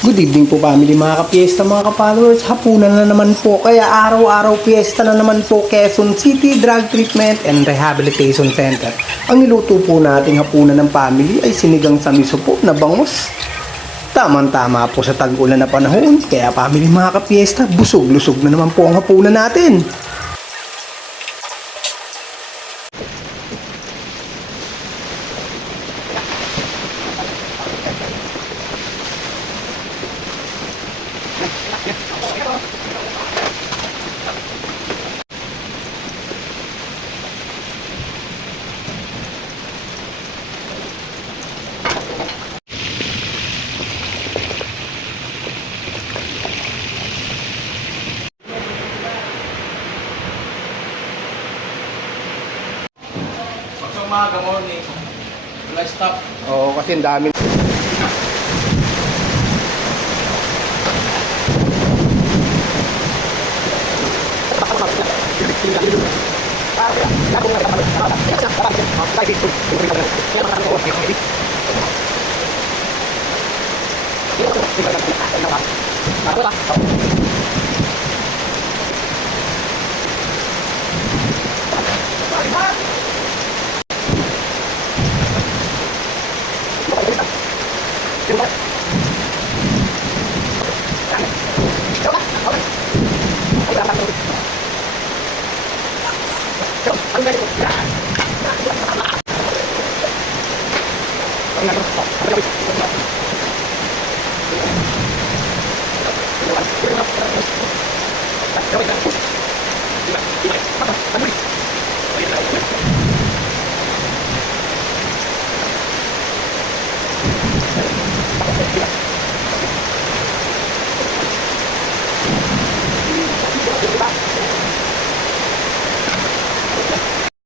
Good evening po family mga ka-fiesta, mga ka-followers. Hapunan na naman po, kaya araw-araw fiesta na naman po Quezon City Drug Treatment and Rehabilitation Center. Ang niluto po nating hapunan ng family ay sinigang sa miso po na bangus. Tamang-tama po sa tag-ulan na panahon, kaya family mga ka-fiesta, busog-lusog na naman po ang hapunan natin. Umaga morning. Wala stop. Oo, kasi ang dami. Wala.